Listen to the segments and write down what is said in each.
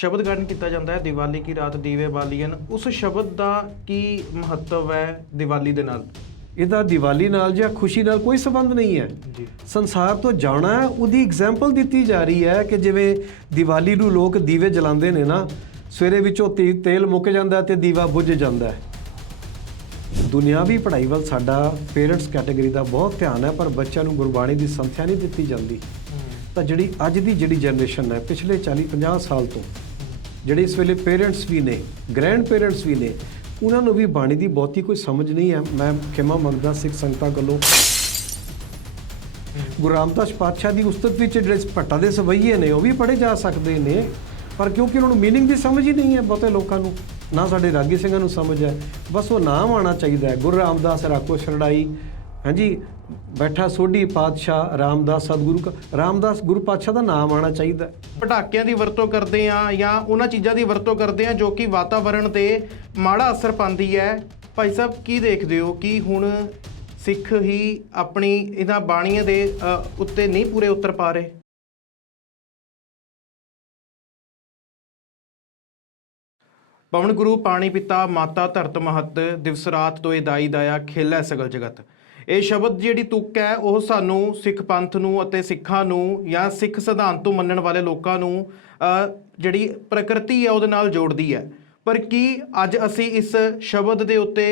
ਸ਼ਬਦ ਗਾਇਨ ਕੀਤਾ ਜਾਂਦਾ ਹੈ ਦੀਵਾਲੀ ਕੀ ਰਾਤ ਦੀਵੇ ਬਾਲੀਨ ਉਸ ਸ਼ਬਦ ਦਾ ਕੀ ਮਹੱਤਵ ਹੈ ਦੀਵਾਲੀ ਦੇ ਨਾਲ? ਇਹਦਾ ਦੀਵਾਲੀ ਨਾਲ ਜਾਂ ਖੁਸ਼ੀ ਨਾਲ ਕੋਈ ਸੰਬੰਧ ਨਹੀਂ ਹੈ। ਜੀ। ਸੰਸਾਰ ਤੋਂ ਜਾਣਾ ਹੈ ਉਹਦੀ ਐਗਜ਼ਾਮਪਲ ਦਿੱਤੀ ਜਾ ਰਹੀ ਹੈ ਕਿ ਜਿਵੇਂ ਦੀਵਾਲੀ ਨੂੰ ਲੋਕ ਦੀਵੇ ਜਲਾਉਂਦੇ ਨੇ ਨਾ ਸਵੇਰੇ ਵਿੱਚੋਂ ਤੇਲ ਮੁੱਕ ਜਾਂਦਾ ਤੇ ਦੀਵਾ ਬੁੱਝ ਜਾਂਦਾ ਹੈ। ਦੁਨਿਆਵੀ ਪੜ੍ਹਾਈ ਵੱਲ ਸਾਡਾ ਪੇਰੈਂਟਸ ਕੈਟਾਗਰੀ ਦਾ ਬਹੁਤ ਧਿਆਨ ਹੈ ਪਰ ਬੱਚਿਆਂ ਨੂੰ ਗੁਰਬਾਣੀ ਦੀ ਸੰਥਿਆ ਨਹੀਂ ਦਿੱਤੀ ਜਾਂਦੀ। ਤਾਂ ਜਿਹੜੀ ਅੱਜ ਦੀ ਜਿਹੜੀ ਜਨਰੇਸ਼ਨ ਹੈ ਪਿਛਲੇ 40 50 ਸਾਲ ਤੋਂ ਜਿਹੜੇ ਇਸ ਵੇਲੇ ਪੇਰੈਂਟਸ ਵੀ ਨੇ ਗ੍ਰੈਂਡ ਪੇਰੈਂਟਸ ਵੀ ਨੇ, ਉਹਨਾਂ ਨੂੰ ਵੀ ਬਾਣੀ ਦੀ ਬਹੁਤੀ ਕੋਈ ਸਮਝ ਨਹੀਂ ਹੈ। ਮੈਂ ਖਿਮਾ ਮੰਗਦਾ ਸਿੱਖ ਸੰਗਤਾਂ ਕੋਲੋਂ। ਗੁਰੂ ਰਾਮਦਾਸ ਪਾਤਸ਼ਾਹ ਦੀ ਉਸਤਤ ਵਿੱਚ ਜਿਹੜੇ ਭੱਟਾ ਦੇ ਸਵਈਏ ਨੇ, ਉਹ ਵੀ ਪੜੇ ਜਾ ਸਕਦੇ ਨੇ। ਪਰ ਕਿਉਂਕਿ ਉਹਨਾਂ ਨੂੰ ਮੀਨਿੰਗ ਦੀ ਸਮਝ ਹੀ ਨਹੀਂ ਹੈ ਬਹੁਤੇ ਲੋਕਾਂ ਨੂੰ, ਨਾ ਸਾਡੇ ਰਾਗੀ ਸਿੰਘਾਂ ਨੂੰ ਸਮਝ ਹੈ। ਬਸ ਉਹ ਨਾਮ ਆਣਾ ਚਾਹੀਦਾ ਹੈ। ਗੁਰੂ ਰਾਮਦਾਸ ਰਾਖੋ ਛੜਾਈ ਹਾਂਜੀ ਬੈਠਾ ਸੋਢੀ ਪਾਤਸ਼ਾਹ ਰਾਮਦਾਸ ਸਤਿਗੁਰੂ ਕਾ ਰਾਮਦਾਸ ਗੁਰੂ ਪਾਤਸ਼ਾਹ ਦਾ ਨਾਮ ਆਣਾ ਚਾਹੀਦਾ। ਪਟਾਕਿਆਂ ਦੀ ਵਰਤੋਂ ਕਰਦੇ ਆ ਜਾਂ ਉਹਨਾਂ ਚੀਜ਼ਾਂ ਦੀ ਵਰਤੋਂ ਕਰਦੇ ਆ ਜੋ ਕਿ ਵਾਤਾਵਰਣ ਤੇ ਮਾੜਾ ਅਸਰ ਪਾਉਂਦੀ ਹੈ। ਭਾਈ ਸਾਹਿਬ ਕੀ ਦੇਖਦੇ ਹੋ ਕਿ ਹੁਣ ਸਿੱਖ ਹੀ ਆਪਣੀ ਇਹਨਾਂ ਬਾਣੀਆਂ ਦੇ ਅ, ਉੱਤੇ ਨਹੀਂ ਪੂਰੇ ਉਤਰ ਪਾ ਰਹੇ? ਪਵਨ ਗੁਰੂ ਪਾਣੀ ਪਿਤਾ ਮਾਤਾ ਧਰਤ ਮਹਤ ਦਿਵਸ ਰਾਤ ਤੋਏ ਦਾਈ ਦਾਇਆ ਖੇਲੇ ਸਗਲ ਜਗਤ। ਇਹ ਸ਼ਬਦ ਜਿਹੜੀ ਤੁੱਕ ਹੈ ਉਹ ਸਾਨੂੰ ਸਿੱਖ ਪੰਥ ਨੂੰ ਅਤੇ ਸਿੱਖਾਂ ਨੂੰ ਜਾਂ ਸਿੱਖ ਸਿਧਾਂਤ ਤੋਂ ਮੰਨਣ ਵਾਲੇ ਲੋਕਾਂ ਨੂੰ ਜਿਹੜੀ ਪ੍ਰਕਿਰਤੀ ਹੈ ਉਹਦੇ ਨਾਲ ਜੋੜਦੀ ਹੈ। ਪਰ ਕੀ ਅੱਜ ਅਸੀਂ ਇਸ ਸ਼ਬਦ ਦੇ ਉੱਤੇ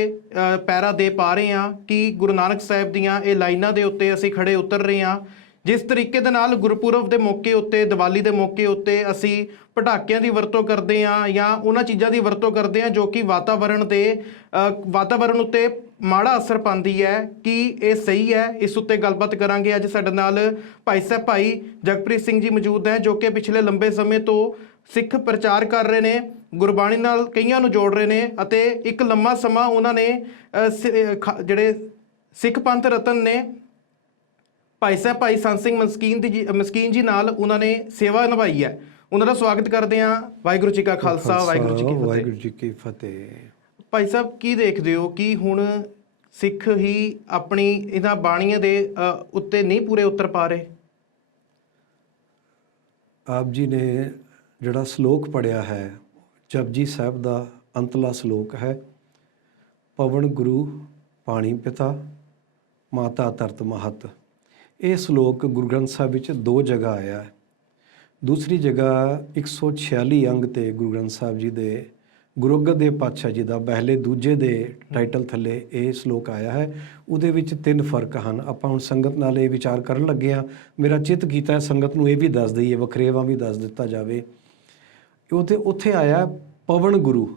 ਪੈਰਾ ਦੇ ਪਾ ਰਹੇ ਹਾਂ? ਕਿ ਗੁਰੂ ਨਾਨਕ ਸਾਹਿਬ ਦੀਆਂ ਇਹ ਲਾਈਨਾਂ ਦੇ ਉੱਤੇ ਅਸੀਂ ਖੜੇ ਉਤਰ ਰਹੇ ਹਾਂ? ਜਿਸ ਤਰੀਕੇ ਦੇ ਨਾਲ ਗੁਰਪੁਰਬ ਦੇ ਮੌਕੇ ਉੱਤੇ ਦੀਵਾਲੀ ਦੇ ਮੌਕੇ ਉੱਤੇ ਅਸੀਂ ਪਟਾਕਿਆਂ ਦੀ ਵਰਤੋਂ ਕਰਦੇ ਹਾਂ ਜਾਂ ਉਹਨਾਂ ਚੀਜ਼ਾਂ ਦੀ ਵਰਤੋਂ ਕਰਦੇ ਹਾਂ ਜੋ ਕਿ ਵਾਤਾਵਰਣ ਤੇ ਅ, ਵਾਤਾਵਰਣ ਉੱਤੇ ਮਾੜਾ ਅਸਰ ਪਾਉਂਦੀ ਹੈ ਕਿ ਇਹ ਸਹੀ ਹੈ ਇਸ ਉੱਤੇ ਗੱਲਬਾਤ ਕਰਾਂਗੇ ਅੱਜ ਸਾਡੇ ਨਾਲ ਭਾਈ ਸਾਹਿਬ ਭਾਈ ਜਗਪ੍ਰੀਤ ਸਿੰਘ ਜੀ ਮੌਜੂਦ ਹੈ ਜੋ ਕਿ ਪਿਛਲੇ ਲੰਬੇ ਸਮੇਂ ਤੋਂ ਸਿੱਖ ਪ੍ਰਚਾਰ ਕਰ ਰਹੇ ਨੇ ਗੁਰਬਾਣੀ ਨਾਲ ਕਈਆਂ ਨੂੰ ਜੋੜ ਰਹੇ ਨੇ ਅਤੇ ਇੱਕ ਲੰਮਾ ਸਮਾਂ ਉਹਨਾਂ ਨੇ ਜਿਹੜੇ ਸਿੱਖ ਪੰਥ ਰਤਨ ਨੇ ਭਾਈ ਸਾਹਿਬ ਭਾਈ ਸੰਤ ਸਿੰਘ ਮਸਕੀਨ ਦੀ ਮਸਕੀਨ ਜੀ ਨਾਲ ਉਹਨਾਂ ਨੇ ਸੇਵਾ ਨਿਭਾਈ ਹੈ। ਉਹਨਾਂ ਦਾ ਸਵਾਗਤ ਕਰਦੇ ਹਾਂ। ਵਾਹਿਗੁਰੂ ਜੀ ਕਾ ਖਾਲਸਾ ਵਾਹਿਗੁਰੂ ਜੀ ਕੀ ਫਤਿਹ। ਵਾਹਿਗੁਰੂ ਜੀ ਕੀ ਫਤਿਹ। ਭਾਈ ਸਾਹਿਬ, ਕੀ ਦੇਖਦੇ ਹੋ? ਕਿ ਹੁਣ ਸਿੱਖ ਹੀ ਆਪਣੀ ਇਹਨਾਂ ਬਾਣੀਆਂ ਦੇ ਉੱਤੇ ਨਹੀਂ ਪੂਰੇ ਉਤਰ ਪਾ ਰਹੇ? ਆਪ ਜੀ ਨੇ ਜਿਹੜਾ ਸ਼ਲੋਕ ਪੜਿਆ ਹੈ, ਜਪਜੀ ਸਾਹਿਬ ਦਾ ਅੰਤਲਾ ਸ਼ਲੋਕ ਹੈ, ਪਵਨ ਗੁਰੂ ਪਾਣੀ ਪਿਤਾ, ਮਾਤਾ ਧਰਤ ਮਹਤ। ਇਹ ਸ਼ਲੋਕ ਗੁਰੂ ਗ੍ਰੰਥ ਸਾਹਿਬ ਵਿੱਚ ਦੋ ਜਗ੍ਹਾ ਆਇਆ ਹੈ। ਦੂਸਰੀ ਜਗ੍ਹਾ 146 ਅੰਗ ਤੇ ਗੁਰੂ ਗ੍ਰੰਥ ਸਾਹਿਬ ਜੀ ਦੇ ਗੁਰੂ ਅੰਗਦ ਦੇਵ ਪਾਤਸ਼ਾਹ ਜੀ ਦਾ ਪਹਿਲੇ ਦੂਜੇ ਦੇ ਟਾਈਟਲ ਥੱਲੇ ਇਹ ਸ਼ਲੋਕ ਆਇਆ ਹੈ। ਉਹਦੇ ਵਿੱਚ ਤਿੰਨ ਫ਼ਰਕ ਹਨ। ਆਪਾਂ ਹੁਣ ਸੰਗਤ ਨਾਲ ਇਹ ਵਿਚਾਰ ਕਰਨ ਲੱਗੇ ਆ ਮੇਰਾ ਚਿੱਤ ਕੀਤਾ ਹੈ ਸੰਗਤ ਨੂੰ ਇਹ ਵੀ ਦੱਸ ਦਈਏ ਵਖਰੇਵਾ ਵੀ ਦੱਸ ਦਿੱਤਾ ਜਾਵੇ। ਉਹਦੇ ਉੱਥੇ ਆਇਆ ਪਵਨ ਗੁਰੂ।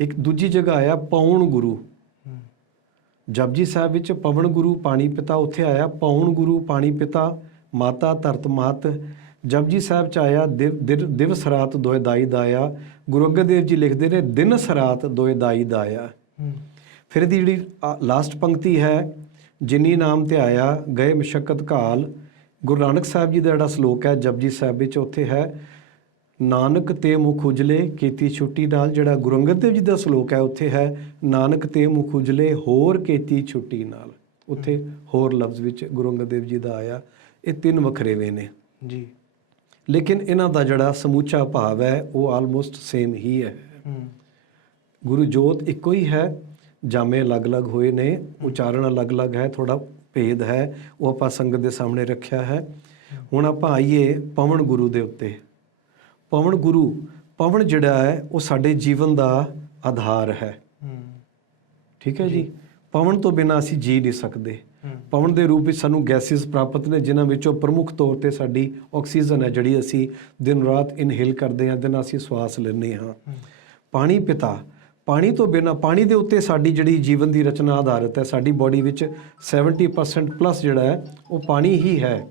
ਇੱਕ ਦੂਜੀ ਜਗ੍ਹਾ ਆਇਆ ਪੌਣ ਗੁਰੂ। ਜਪਜੀ ਸਾਹਿਬ ਵਿੱਚ ਪਵਨ ਗੁਰੂ ਪਾਣੀ ਪਿਤਾ। ਉੱਥੇ ਆਇਆ ਪੌਣ ਗੁਰੂ ਪਾਣੀ ਪਿਤਾ ਮਾਤਾ ਧਰਤ ਮਾਤ। ਜਪਜੀ ਸਾਹਿਬ ਚ ਆਇਆ ਦਿਵ- ਦਿਵ- ਦਿਵਸ ਰਾਤ ਦੋਏ ਦਾਈ ਦਾਇਆ ਗੁਰੂ ਅੰਗਦ ਦੇਵ ਜੀ ਲਿਖਦੇ ਨੇ ਦਿਨ ਸਰਾਤ ਦੋਏ ਦਾਈ ਦਾਇਆ ਹੂੰ। ਫਿਰ ਇਹਦੀ ਜਿਹੜੀ ਲਾਸਟ ਪੰਕਤੀ ਹੈ ਜਿਨੀ ਨਾਮ ਤੇ ਆਇਆ ਗਏ ਮਸ਼ਕਤ ਘਾਲ। ਗੁਰੂ ਨਾਨਕ ਸਾਹਿਬ ਜੀ ਦਾ ਜਿਹੜਾ ਸ਼ਲੋਕ ਹੈ ਜਪਜੀ ਸਾਹਿਬ ਵਿੱਚ ਉੱਥੇ ਹੈ ਨਾਨਕ ਤੇ ਮੁਖ ਉਜਲੇ ਕੀਤੀ ਛੁੱਟੀ ਨਾਲ। ਜਿਹੜਾ ਗੁਰੂ ਅੰਗਦ ਦੇਵ ਜੀ ਦਾ ਸ਼ਲੋਕ ਹੈ ਉੱਥੇ ਹੈ ਨਾਨਕ ਤੇ ਮੁਖ ਉਜਲੇ ਹੋਰ ਕੀਤੀ ਛੁੱਟੀ ਨਾਲ। ਉੱਥੇ ਹੋਰ ਲਫ਼ਜ਼ ਵਿੱਚ ਗੁਰੂ ਅੰਗਦ ਦੇਵ ਜੀ ਦਾ ਆਇਆ। ਇਹ ਤਿੰਨ ਵੱਖਰੇਵੇਂ ਨੇ। ਜੀ। ਲੇਕਿਨ ਇਹਨਾਂ ਦਾ ਜਿਹੜਾ ਸਮੂਚਾ ਭਾਵ ਹੈ ਉਹ ਆਲਮੋਸਟ ਸੇਮ ਹੀ ਹੈ। ਗੁਰੂ ਜੋਤ ਇੱਕੋ ਹੀ ਹੈ। ਜਾਮੇ ਅਲੱਗ-ਅਲੱਗ ਹੋਏ ਨੇ ਉਚਾਰਨ ਅਲੱਗ-ਅਲੱਗ ਹੈ ਥੋੜਾ ਭੇਦ ਹੈ ਉਹ ਆਪਾਂ ਸੰਗਤ ਦੇ ਸਾਹਮਣੇ ਰੱਖਿਆ ਹੈ। ਹੁਣ ਆਪਾਂ ਆਈਏ ਪਵਨ ਗੁਰੂ ਦੇ ਉੱਤੇ। ਪਵਨ ਗੁਰੂ ਪਵਨ ਜਿਹੜਾ ਹੈ ਉਹ ਸਾਡੇ ਜੀਵਨ ਦਾ ਆਧਾਰ ਹੈ। ਠੀਕ ਹੈ ਜੀ। ਪਵਨ ਤੋਂ ਬਿਨਾਂ ਅਸੀਂ ਜੀ ਨਹੀਂ ਸਕਦੇ। ਪਵਨ ਦੇ ਰੂਪ ਵਿੱਚ ਸਾਨੂੰ ਗੈਸਿਸ ਪ੍ਰਾਪਤ ਨੇ ਜਿਨ੍ਹਾਂ ਵਿੱਚੋਂ ਪ੍ਰਮੁੱਖ ਤੌਰ ਤੇ ਸਾਡੀ ਆਕਸੀਜਨ ਹੈ ਜਿਹੜੀ ਅਸੀਂ ਦਿਨ ਰਾਤ ਇਨਹੇਲ ਕਰਦੇ ਹਾਂ ਦਿਨ ਅਸੀਂ ਸਵਾਸ ਲੈਂਦੇ ਹਾਂ। ਪਾਣੀ ਪਿਤਾ ਪਾਣੀ ਤੋਂ ਬਿਨਾਂ ਪਾਣੀ ਦੇ ਉੱਤੇ ਸਾਡੀ ਜਿਹੜੀ ਜੀਵਨ ਦੀ ਰਚਨਾ ਆਧਾਰਿਤ ਹੈ ਸਾਡੀ ਬਾਡੀ ਵਿੱਚ 70% ਪਲੱਸ ਜਿਹੜਾ ਹੈ ਉਹ ਪਾਣੀ ਹੀ ਹੈ।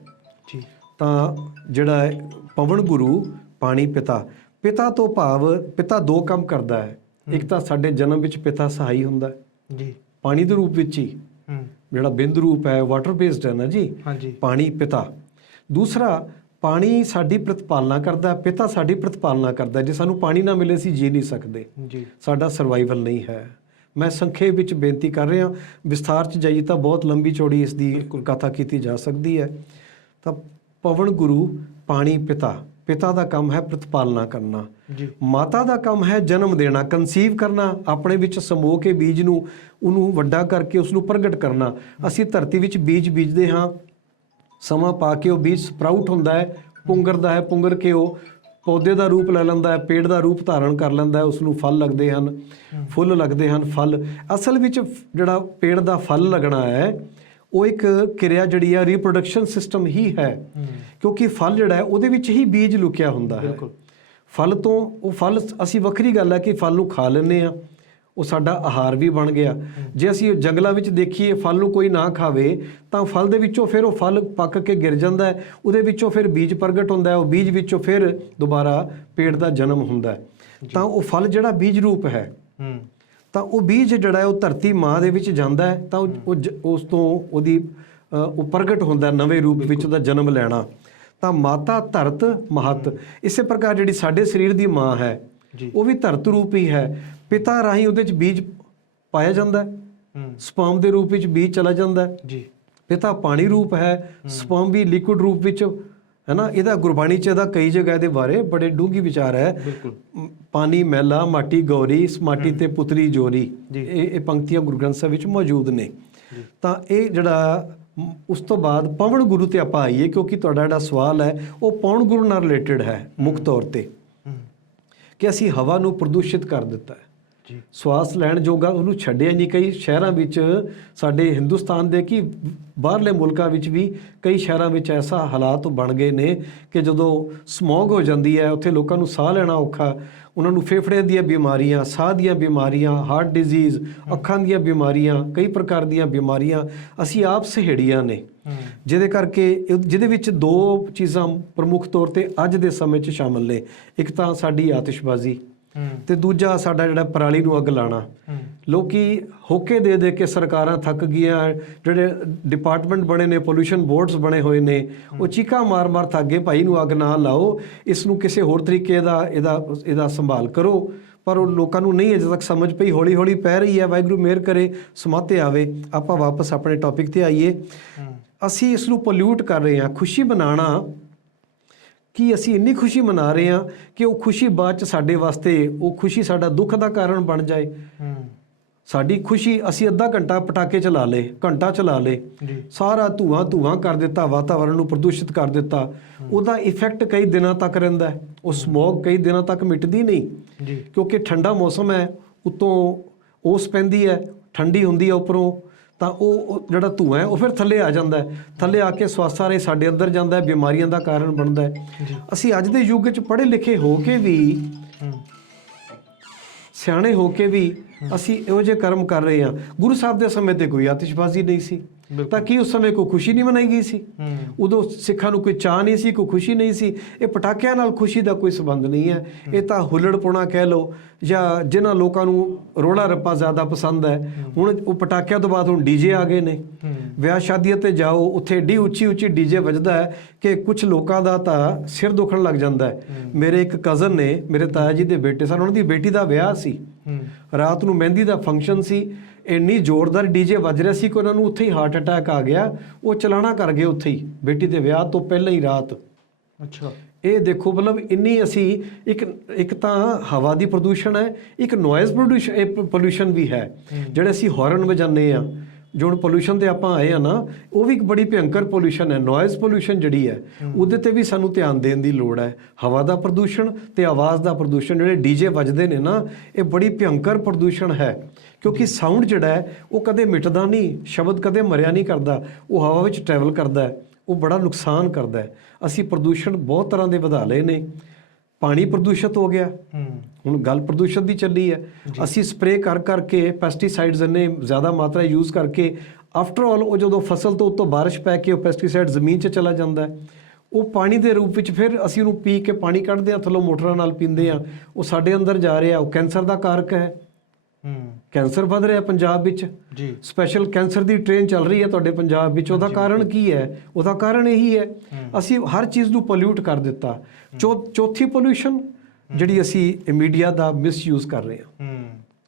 ਜੀ। ਤਾਂ ਜਿਹੜਾ ਹੈ ਪਵਨ ਗੁਰੂ ਪਾਣੀ ਪਿਤਾ। ਪਿਤਾ ਤੋਂ ਭਾਵ ਪਿਤਾ ਦੋ ਕੰਮ ਕਰਦਾ ਹੈ। ਇੱਕ ਤਾਂ ਸਾਡੇ ਜਨਮ ਵਿੱਚ ਪਿਤਾ ਸਹਾਈ ਹੁੰਦਾ ਹੈ। ਜੀ। ਪਾਣੀ ਦੇ ਰੂਪ ਵਿੱਚ ਹੀ। ਹੂੰ। ਜਿਹੜਾ ਬਿੰਦ ਰੂਪ ਹੈ ਵਾਟਰ ਬੇਸਡ ਹੈ ਨਾ ਜੀ? ਹਾਂਜੀ। ਪਾਣੀ ਪਿਤਾ। ਦੂਸਰਾ ਪਾਣੀ ਸਾਡੀ ਪ੍ਰਤਪਾਲਨਾ ਕਰਦਾ ਪਿਤਾ ਸਾਡੀ ਪ੍ਰਤਪਾਲਨਾ ਕਰਦਾ ਜੇ ਸਾਨੂੰ ਪਾਣੀ ਨਾ ਮਿਲੇ ਅਸੀਂ ਜੀ ਨਹੀਂ ਸਕਦੇ। ਜੀ। ਸਾਡਾ ਸਰਵਾਈਵਲ ਨਹੀਂ ਹੈ। ਮੈਂ ਸੰਖੇਪ ਵਿੱਚ ਬੇਨਤੀ ਕਰ ਰਿਹਾ ਵਿਸਥਾਰ ਚ ਜਾਈਏ ਤਾਂ ਬਹੁਤ ਲੰਬੀ ਚੌੜੀ ਇਸ ਦੀ ਕਥਾ ਕੀਤੀ ਜਾ ਸਕਦੀ ਹੈ। ਤਾਂ ਪਵਨ ਗੁਰੂ ਪਾਣੀ ਪਿਤਾ। ਪਿਤਾ ਦਾ ਕੰਮ ਹੈ ਪ੍ਰਤਪਾਲਨਾ ਕਰਨਾ। ਜੀ। ਮਾਤਾ ਦਾ ਕੰਮ ਹੈ ਜਨਮ ਦੇਣਾ ਕਨਸੀਵ ਕਰਨਾ ਆਪਣੇ ਵਿੱਚ ਸਮੋ ਕੇ ਬੀਜ ਨੂੰ ਉਹਨੂੰ ਵੱਡਾ ਕਰਕੇ ਉਸ ਨੂੰ ਪ੍ਰਗਟ ਕਰਨਾ। ਅਸੀਂ ਧਰਤੀ ਵਿੱਚ ਬੀਜ ਬੀਜਦੇ ਹਾਂ ਸਮਾਂ ਪਾ ਕੇ ਉਹ ਬੀਜ ਸਪਰਾਊਟ ਹੁੰਦਾ ਹੈ ਪੁੰਗਰਦਾ ਹੈ ਪੁੰਗਰ ਕੇ ਉਹ ਪੌਦੇ ਦਾ ਰੂਪ ਲੈ ਲੈਂਦਾ ਹੈ ਪੇੜ ਦਾ ਰੂਪ ਧਾਰਨ ਕਰ ਲੈਂਦਾ ਹੈ ਉਸ ਨੂੰ ਫਲ ਲੱਗਦੇ ਹਨ ਫੁੱਲ ਲੱਗਦੇ ਹਨ ਫਲ। ਅਸਲ ਵਿੱਚ ਜਿਹੜਾ ਪੇੜ ਦਾ ਫਲ ਲੱਗਣਾ ਹੈ ਉਹ ਇੱਕ ਕਿਰਿਆ ਜਿਹੜੀ ਹੈ ਰੀਪਰੋਡਕਸ਼ਨ ਸਿਸਟਮ ਹੀ ਹੈ। ਕਿਉਂਕਿ ਫਲ ਜਿਹੜਾ ਹੈ ਉਹਦੇ ਵਿੱਚ ਹੀ ਬੀਜ ਲੁਕਿਆ ਹੁੰਦਾ ਹੈ। ਫਲ ਤੋਂ ਉਹ ਫਲ ਅਸੀਂ ਵੱਖਰੀ ਗੱਲ ਹੈ ਕਿ ਫਲ ਨੂੰ ਖਾ ਲੈਂਦੇ ਆ ਉਹ ਸਾਡਾ ਆਹਾਰ ਵੀ ਬਣ ਗਿਆ। ਜੇ ਅਸੀਂ ਜੰਗਲਾਂ ਵਿੱਚ ਦੇਖੀਏ ਫਲ ਨੂੰ ਕੋਈ ਨਾ ਖਾਵੇ ਤਾਂ ਫਲ ਦੇ ਵਿੱਚੋਂ ਫਿਰ ਉਹ ਫਲ ਪੱਕ ਕੇ ਗਿਰ ਜਾਂਦਾ ਹੈ। ਉਹਦੇ ਵਿੱਚੋਂ ਫਿਰ ਬੀਜ ਪ੍ਰਗਟ ਹੁੰਦਾ ਹੈ। ਉਹ ਬੀਜ ਵਿੱਚੋਂ ਫਿਰ ਦੁਬਾਰਾ ਪੇੜ ਦਾ ਜਨਮ ਹੁੰਦਾ ਹੈ। ਤਾਂ ਉਹ ਫਲ ਜਿਹੜਾ ਬੀਜ ਰੂਪ ਹੈ ਹੂੰ। ਤਾਂ ਉਹ ਬੀਜ ਜਿਹੜਾ ਹੈ ਉਹ ਧਰਤੀ ਮਾਂ ਦੇ ਵਿੱਚ ਜਾਂਦਾ ਹੈ ਤਾਂ ਉਸ ਤੋਂ ਉਹਦੀ ਉਹ ਪ੍ਰਗਟ ਹੁੰਦਾ ਨਵੇਂ ਰੂਪ ਵਿੱਚ ਉਹਦਾ ਜਨਮ ਲੈਣਾ। ਤਾਂ ਮਾਤਾ ਧਰਤ ਮਹਤ। ਇਸੇ ਪ੍ਰਕਾਰ ਜਿਹੜੀ ਸਾਡੇ ਸਰੀਰ ਦੀ ਮਾਂ ਹੈ। ਉਹ ਵੀ ਧਰਤ ਰੂਪ ਹੀ ਹੈ। ਪਿਤਾ ਰਾਹੀਂ ਉਹਦੇ ਚ ਬੀਜ ਪਾਇਆ ਜਾਂਦਾ ਹੂੰ। ਸਪਰਮ ਦੇ ਰੂਪ ਵਿੱਚ ਬੀਜ ਚਲਾ ਜਾਂਦਾ ਹੈ। ਜੀ। ਪਿਤਾ ਪਾਣੀ ਰੂਪ ਹੈ। ਸਪਰਮ ਵੀ ਲਿਕੁਇਡ ਰੂਪ ਵਿੱਚ ਹੈ। ਨਾ ਇਹਦਾ ਗੁਰਬਾਣੀ ਚ ਇਹਦਾ ਕਈ ਜਗ੍ਹਾ ਦੇ ਬਾਰੇ ਬੜੇ ਡੂੰਘੀ ਵਿਚਾਰ ਹੈ। ਪਾਣੀ ਮੈਲਾ ਮਾਟੀ ਗੌਰੀ ਇਸ ਮਾਟੀ ਤੇ ਪੁੱਤਰੀ ਜੋਰੀ। ਇਹ ਇਹ ਪੰਕਤੀਆਂ ਗੁਰੂ ਗ੍ਰੰਥ ਸਾਹਿਬ ਵਿੱਚ ਮੌਜੂਦ ਨੇ। ਤਾਂ ਇਹ ਜਿਹੜਾ ਉਸ ਤੋਂ ਬਾਅਦ ਪਵਨ ਗੁਰੂ ਤੇ ਆਪਾਂ ਆਈਏ ਕਿਉਂਕਿ ਤੁਹਾਡਾ ਜਿਹੜਾ ਸਵਾਲ ਹੈ ਉਹ ਪਵਨ ਗੁਰੂ ਨਾਲ ਰਿਲੇਟਡ ਹੈ ਮੁੱਖ ਤੌਰ ਤੇ। ਕਿ ਅਸੀਂ ਹਵਾ ਨੂੰ ਪ੍ਰਦੂਸ਼ਿਤ ਕਰ ਦਿੱਤਾ ਹੈ। ਸਵਾਸ ਲੈਣ ਜੋਗਾ ਉਹਨੂੰ ਛੱਡਿਆ ਨਹੀਂ। ਕਈ ਸ਼ਹਿਰਾਂ ਵਿੱਚ ਸਾਡੇ ਹਿੰਦੁਸਤਾਨ ਦੇ ਕੀ ਬਾਹਰਲੇ ਮੁਲਕਾਂ ਵਿੱਚ ਵੀ ਕਈ ਸ਼ਹਿਰਾਂ ਵਿੱਚ ਐਸਾ ਹਾਲਾਤ ਬਣ ਗਏ ਨੇ ਕਿ ਜਦੋਂ ਸਮੌਗ ਹੋ ਜਾਂਦੀ ਹੈ ਉੱਥੇ ਲੋਕਾਂ ਨੂੰ ਸਾਹ ਲੈਣਾ ਔਖਾ ਉਹਨਾਂ ਨੂੰ ਫੇਫੜੇ ਦੀਆਂ ਬਿਮਾਰੀਆਂ ਸਾਹ ਦੀਆਂ ਬਿਮਾਰੀਆਂ ਹਾਰਟ ਡਿਜ਼ੀਜ਼ ਅੱਖਾਂ ਦੀਆਂ ਬਿਮਾਰੀਆਂ ਕਈ ਪ੍ਰਕਾਰ ਦੀਆਂ ਬਿਮਾਰੀਆਂ ਅਸੀਂ ਆਪ ਸਹੇੜੀਆਂ ਨੇ। ਜਿਹਦੇ ਕਰਕੇ ਜਿਹਦੇ ਵਿੱਚ ਦੋ ਚੀਜ਼ਾਂ ਪ੍ਰਮੁੱਖ ਤੌਰ ਤੇ ਅੱਜ ਦੇ ਸਮੇਂ 'ਚ ਸ਼ਾਮਲ ਨੇ। ਇੱਕ ਤਾਂ ਸਾਡੀ ਆਤਿਸ਼ਬਾਜ਼ੀ। ਤੇ ਦੂਜਾ ਸਾਡਾ ਜਿਹੜਾ ਪਰਾਲੀ ਨੂੰ ਅੱਗ ਲਾਣਾ। ਲੋਕੀ ਹੋਕੇ ਦੇ ਦੇ ਕੇ ਸਰਕਾਰਾਂ ਥੱਕ ਗਈਆਂ ਜਿਹੜੇ ਡਿਪਾਰਟਮੈਂਟ ਬਣੇ ਨੇ ਪੋਲੂਸ਼ਨ ਬੋਰਡਸ ਬਣੇ ਹੋਏ ਨੇ ਉਹ ਚੀਕਾ ਮਾਰ-ਮਾਰ ਥੱਕ ਗਏ ਭਾਈ ਨੂੰ ਅੱਗ ਨਾ ਲਾਓ ਇਸ ਨੂੰ ਕਿਸੇ ਹੋਰ ਤਰੀਕੇ ਦਾ ਇਹਦਾ ਇਹਦਾ ਸੰਭਾਲ ਕਰੋ। ਪਰ ਉਹ ਲੋਕਾਂ ਨੂੰ ਨਹੀਂ ਅਜੇ ਤੱਕ ਸਮਝ ਪਈ ਹੌਲੀ-ਹੌਲੀ ਪੈ ਰਹੀ ਹੈ ਵਾਹਿਗੁਰੂ ਮਿਹਰ ਕਰੇ ਸਮਾਤੇ ਆਵੇ। ਆਪਾਂ ਵਾਪਸ ਆਪਣੇ ਟੌਪਿਕ ਤੇ ਆਈਏ। ਅਸੀਂ ਇਸ ਨੂੰ ਪੋਲਿਊਟ ਕਰ ਰਹੇ ਹਾਂ ਖੁਸ਼ੀ ਮਨਾਣਾ ਕਿ ਅਸੀਂ ਇੰਨੀ ਖੁਸ਼ੀ ਮਨਾ ਰਹੇ ਹਾਂ ਕਿ ਉਹ ਖੁਸ਼ੀ ਬਾਅਦ ਚ ਸਾਡੇ ਵਾਸਤੇ ਉਹ ਖੁਸ਼ੀ ਸਾਡਾ ਦੁੱਖ ਦਾ ਕਾਰਨ ਬਣ ਜਾਏ? ਹੂੰ। ਸਾਡੀ ਖੁਸ਼ੀ ਅਸੀਂ ਅੱਧਾ ਘੰਟਾ ਪਟਾਕੇ ਚਲਾ ਲੇ ਘੰਟਾ ਚਲਾ ਲੇ ਜੀ। ਸਾਰਾ ਧੂਆਂ ਧੂਆਂ ਕਰ ਦਿੱਤਾ ਵਾਤਾਵਰਣ ਨੂੰ ਪ੍ਰਦੂਸ਼ਿਤ ਕਰ ਦਿੱਤਾ। ਉਹਦਾ ਇਫੈਕਟ ਕਈ ਦਿਨਾਂ ਤੱਕ ਰਹਿੰਦਾ ਹੈ। ਉਹ ਸਮੋਗ ਕਈ ਦਿਨਾਂ ਤੱਕ ਮਿਟਦੀ ਨਹੀਂ। ਕਿਉਂਕਿ ਠੰਡਾ ਮੌਸਮ ਹੈ ਉਤੋਂ ਓਸ ਪੈਂਦੀ ਹੈ ਠੰਡੀ ਹੁੰਦੀ ਹੈ ਉੱਪਰੋਂ। ਤਾਂ ਉਹ ਜਿਹੜਾ ਧੂਆਂ ਹੈ ਉਹ ਫਿਰ ਥੱਲੇ ਆ ਜਾਂਦਾ ਹੈ। ਥੱਲੇ ਆ ਕੇ ਸਵਾਸਾਂ ਰੇ ਸਾਡੇ ਅੰਦਰ ਜਾਂਦਾ ਹੈ ਬਿਮਾਰੀਆਂ ਦਾ ਕਾਰਨ ਬਣਦਾ ਹੈ। ਅਸੀਂ ਅੱਜ ਦੇ ਯੁੱਗ ਵਿੱਚ ਪੜ੍ਹੇ ਲਿਖੇ ਹੋ ਕੇ ਵੀ ਸਿਆਣੇ ਹੋ ਕੇ ਵੀ ਅਸੀਂ ਇਹੋ ਜਿਹੇ ਕਰਮ ਕਰ ਰਹੇ ਹਾਂ। ਗੁਰੂ ਸਾਹਿਬ ਦੇ ਸਮੇਂ ਤੇ ਕੋਈ ਆਤਿਸ਼ਬਾਜ਼ੀ ਨਹੀਂ ਸੀ। ਤਾਂ ਕੀ ਉਸ ਸਮੇਂ ਕੋਈ ਖੁਸ਼ੀ ਨਹੀਂ ਮਨਾਈ ਗਈ ਸੀ? ਉਦੋਂ ਸਿੱਖਾਂ ਨੂੰ ਕੋਈ ਚਾਹ ਨਹੀਂ ਸੀ ਕੋਈ ਖੁਸ਼ੀ ਨਹੀਂ ਸੀ। ਇਹ ਪਟਾਕਿਆਂ ਨਾਲ ਖੁਸ਼ੀ ਦਾ ਕੋਈ ਸਬੰਧ ਨਹੀਂ ਹੈ। ਇਹ ਤਾਂ ਹੁੱਲੜਪੁਣਾ ਕਹਿ ਲਓ ਜਾਂ ਜਿਨ੍ਹਾਂ ਲੋਕਾਂ ਨੂੰ ਰੋਲਾ ਰੱਪਾ ਜ਼ਿਆਦਾ ਪਸੰਦ ਹੈ ਹੁਣ ਉਹ ਪਟਾਕਿਆਂ ਤੋਂ ਬਾਅਦ ਹੁਣ ਡੀਜੇ ਆ ਗਏ ਨੇ। ਵਿਆਹ ਸ਼ਾਦੀਆਂ ਤੇ ਜਾਓ ਉੱਥੇ ਏਡੀ ਉੱਚੀ ਉੱਚੀ ਡੀਜੇ ਵੱਜਦਾ ਹੈ ਕਿ ਕੁਝ ਲੋਕਾਂ ਦਾ ਤਾਂ ਸਿਰ ਦੁਖਣ ਲੱਗ ਜਾਂਦਾ ਹੈ। ਮੇਰੇ ਇੱਕ ਕਜ਼ਨ ਨੇ ਮੇਰੇ ਤਾਇਆ ਜੀ ਦੇ ਬੇਟੇ ਸਨ ਉਹਨਾਂ ਦੀ ਬੇਟੀ ਦਾ ਵਿਆਹ ਸੀ। ਰਾਤ ਨੂੰ ਮਹਿੰਦੀ ਦਾ ਫੰਕਸ਼ਨ ਸੀ। ਇੰਨੀ ਜ਼ੋਰਦਾਰ ਡੀਜੇ ਵੱਜ ਰਿਹਾ ਸੀ ਕਿ ਉਹਨਾਂ ਨੂੰ ਉੱਥੇ ਹੀ ਹਾਰਟ ਅਟੈਕ ਆ ਗਿਆ। ਉਹ ਚਲਾਣਾ ਕਰ ਗਏ ਉੱਥੇ ਹੀ ਬੇਟੀ ਦੇ ਵਿਆਹ ਤੋਂ ਪਹਿਲਾਂ ਹੀ ਰਾਤ। ਅੱਛਾ। ਇਹ ਦੇਖੋ ਮਤਲਬ ਇੰਨੀ ਅਸੀਂ ਇੱਕ ਇੱਕ ਤਾਂ ਹਵਾ ਦੀ ਪ੍ਰਦੂਸ਼ਣ ਹੈ ਇੱਕ ਨੋਇਜ਼ ਇਹ ਪੋਲੂਸ਼ਨ ਵੀ ਹੈ। ਜਿਹੜੇ ਅਸੀਂ ਹਾਰਨ ਵਜਾਉਂਦੇ ਆ ਜੋ ਹੁਣ ਪੋਲੂਸ਼ਨ ਤੇ ਆਪਾਂ ਆਏ ਆ ਨਾ ਉਹ ਵੀ ਇੱਕ ਬੜੀ ਭਿਅੰਕਰ ਪੋਲੂਸ਼ਨ ਹੈ ਨੋਇਜ਼ ਪੋਲੂਸ਼ਨ ਜਿਹੜੀ ਹੈ ਉਹਦੇ ਤੇ ਵੀ ਸਾਨੂੰ ਧਿਆਨ ਦੇਣ ਦੀ ਲੋੜ ਹੈ। ਹਵਾ ਦਾ ਪ੍ਰਦੂਸ਼ਣ ਤੇ ਆਵਾਜ਼ ਦਾ ਪ੍ਰਦੂਸ਼ਣ ਜਿਹੜੇ ਡੀਜੇ ਵੱਜਦੇ ਨੇ ਨਾ ਇਹ ਬੜੀ ਭਿਅੰਕਰ ਪ੍ਰਦੂਸ਼ਣ ਹੈ। ਕਿਉਂਕਿ ਸਾਊਂਡ ਜਿਹੜਾ ਹੈ ਉਹ ਕਦੇ ਮਿਟਦਾ ਨਹੀਂ ਸ਼ਬਦ ਕਦੇ ਮਰਿਆ ਨਹੀਂ ਕਰਦਾ ਉਹ ਹਵਾ ਵਿੱਚ ਟਰੈਵਲ ਕਰਦਾ ਹੈ ਉਹ ਬੜਾ ਨੁਕਸਾਨ ਕਰਦਾ ਹੈ। ਅਸੀਂ ਪ੍ਰਦੂਸ਼ਣ ਬਹੁਤ ਤਰ੍ਹਾਂ ਦੇ ਵਧਾ ਲਏ ਨੇ। ਪਾਣੀ ਪ੍ਰਦੂਸ਼ਿਤ ਹੋ ਗਿਆ। ਹੂੰ। ਹੁਣ ਗੱਲ ਪ੍ਰਦੂਸ਼ਣ ਦੀ ਚੱਲੀ ਹੈ। ਅਸੀਂ ਸਪਰੇਅ ਕਰ ਕਰਕੇ ਪੈਸਟੀਸਾਈਡਸ ਨੇ ਜ਼ਿਆਦਾ ਮਾਤਰਾ ਯੂਜ਼ ਕਰਕੇ ਆਫਟਰ ਆਲ ਉਹ ਜਦੋਂ ਫਸਲ ਤੋਂ ਉੱਤੋਂ ਬਾਰਿਸ਼ ਪੈ ਕੇ ਉਹ ਪੈਸਟੀਸਾਈਡ ਜ਼ਮੀਨ 'ਚ ਚਲਾ ਜਾਂਦਾ ਹੈ ਉਹ ਪਾਣੀ ਦੇ ਰੂਪ ਵਿੱਚ ਫਿਰ ਅਸੀਂ ਉਹਨੂੰ ਪੀ ਕੇ ਪਾਣੀ ਕੱਢਦੇ ਆ ਥੱਲੋਂ ਮੋਟਰਾਂ ਨਾਲ ਪੀਂਦੇ ਆ ਉਹ ਸਾਡੇ ਅੰਦਰ ਜਾ ਰਿਹਾ ਉਹ ਕੈਂਸਰ ਦਾ ਕਾਰਕ ਹੈ ਹੂੰ। ਕੈਂਸਰ ਵੱਧ ਰਿਹਾ ਪੰਜਾਬ ਵਿੱਚ। ਜੀ। ਸਪੈਸ਼ਲ ਕੈਂਸਰ ਦੀ ਟ੍ਰੇਨ ਚੱਲ ਰਹੀ ਹੈ ਤੁਹਾਡੇ ਪੰਜਾਬ ਵਿੱਚ। ਉਹਦਾ ਕਾਰਨ ਕੀ ਹੈ? ਉਹਦਾ ਕਾਰਨ ਇਹੀ ਹੈ ਅਸੀਂ ਹਰ ਚੀਜ਼ ਨੂੰ ਪੋਲਿਊਟ ਕਰ ਦਿੱਤਾ। ਚੌਥੀ ਪੋਲੂਸ਼ਨ ਜਿਹੜੀ ਅਸੀਂ ਮੀਡੀਆ ਦਾ ਮਿਸਯੂਜ਼ ਕਰ ਰਹੇ ਹਾਂ। ਹੂੰ।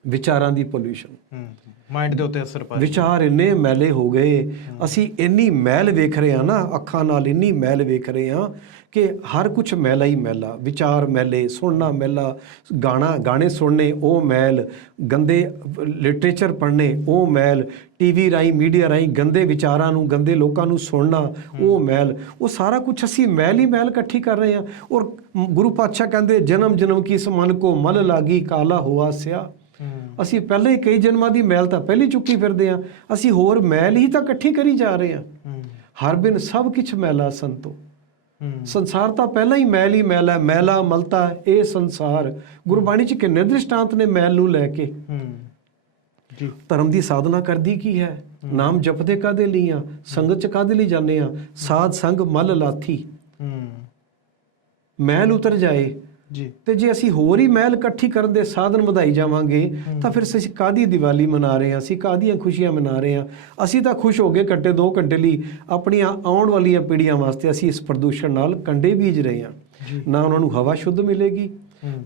ਵਿਚਾਰਾਂ ਦੀ ਪੋਲੂਸ਼ਨ ਹੂੰ। ਮਾਈਂਡ ਦੇ ਉੱਤੇ ਅਸਰ ਪਾ ਵਿਚਾਰ ਇੰਨੇ ਮੈਲੇ ਹੋ ਗਏ। ਅਸੀਂ ਇੰਨੀ ਮੈਲ ਵੇਖ ਰਹੇ ਹਾਂ ਨਾ ਅੱਖਾਂ ਨਾਲ ਇੰਨੀ ਮੈਲ ਵੇਖ ਰਹੇ ਹਾਂ ਕਿ ਹਰ ਕੁਝ ਮੈਲਾ ਹੀ ਮੈਲਾ ਵਿਚਾਰ ਮੈਲੇ ਸੁਣਨਾ ਮੈਲਾ ਗਾਣਾ ਗਾਣੇ ਸੁਣਨੇ ਉਹ ਮੈਲ ਗੰਦੇ ਲਿਟਰੇਚਰ ਪੜ੍ਹਨੇ ਉਹ ਮੈਲ ਟੀਵੀ ਰਾਹੀਂ ਮੀਡੀਆ ਰਾਹੀਂ ਗੰਦੇ ਵਿਚਾਰਾਂ ਨੂੰ ਗੰਦੇ ਲੋਕਾਂ ਨੂੰ ਸੁਣਨਾ ਉਹ ਮੈਲ। ਉਹ ਸਾਰਾ ਕੁਝ ਅਸੀਂ ਮੈਲ ਹੀ ਮੈਲ ਇਕੱਠੀ ਕਰ ਰਹੇ ਹਾਂ। ਔਰ ਗੁਰੂ ਪਾਤਸ਼ਾਹ ਕਹਿੰਦੇ ਜਨਮ ਜਨਮ ਕੀ ਇਸ ਮਨ ਕੋ ਮਲ ਲਾਗੀ ਕਾਲਾ ਹੋਆ ਸਿਆ। ਅਸੀਂ ਪਹਿਲੇ ਹੀ ਕਈ ਜਨਮਾਂ ਦੀ ਮੈਲ ਤਾਂ ਪਹਿਲੀ ਚੁੱਕੀ ਫਿਰਦੇ ਹਾਂ। ਅਸੀਂ ਹੋਰ ਮੈਲ ਹੀ ਤਾਂ ਇਕੱਠੀ ਕਰੀ ਜਾ ਰਹੇ ਹਾਂ। ਹਰ ਬਿਨ ਸਭ ਕਿਛ ਮੈਲਾ ਸੰਤੋ। ਸੰਸਾਰ ਤਾਂ ਪਹਿਲਾਂ ਹੀ ਮੈਲ ਹੀ ਮੈਲ ਹੈ ਮੈਲਾ ਮਲਤਾ ਇਹ ਸੰਸਾਰ। ਗੁਰਬਾਣੀ ਚ ਕਿੰਨੇ ਦ੍ਰਿਸ਼ਟਾਂਤ ਨੇ ਮੈਲ ਨੂੰ ਲੈ ਕੇ। ਜੀ। ਧਰਮ ਦੀ ਸਾਧਨਾ ਕਰਦੀ ਕੀ ਹੈ? ਨਾਮ ਜਪਦੇ ਕਾਦੇ ਲਈ ਆ? ਸੰਗਤ ਚ ਕਾਦੇ ਲਈ ਜਾਂਦੇ ਆ? ਸਾਧ ਸੰਗ ਮਲ ਲਾਥੀ। ਮੈਲ ਉਤਰ ਜਾਏ ਜੀ। ਤੇ ਜੇ ਅਸੀਂ ਹੋਰ ਹੀ ਮਹਿਲ ਇਕੱਠੀ ਕਰਨ ਦੇ ਸਾਧਨ ਵਧਾਈ ਜਾਵਾਂਗੇ ਤਾਂ ਫਿਰ ਅਸੀਂ ਕਾਦੀ ਦੀਵਾਲੀ ਮਨਾ ਰਹੇ ਹਾਂ? ਅਸੀਂ ਕਾਦੀਆਂ ਖੁਸ਼ੀਆਂ ਮਨਾ ਰਹੇ ਹਾਂ? ਅਸੀਂ ਤਾਂ ਖੁਸ਼ ਹੋ ਗਏ ਘੱਟੇ 2 ਘੰਟੇ ਲਈ ਆਪਣੀਆਂ ਆਉਣ ਵਾਲੀਆਂ ਪੀੜ੍ਹੀਆਂ ਵਾਸਤੇ ਅਸੀਂ ਇਸ ਪ੍ਰਦੂਸ਼ਣ ਨਾਲ ਕੰਡੇ ਬੀਜ ਰਹੇ ਹਾਂ। ਨਾ ਉਹਨਾਂ ਨੂੰ ਹਵਾ ਸ਼ੁੱਧ ਮਿਲੇਗੀ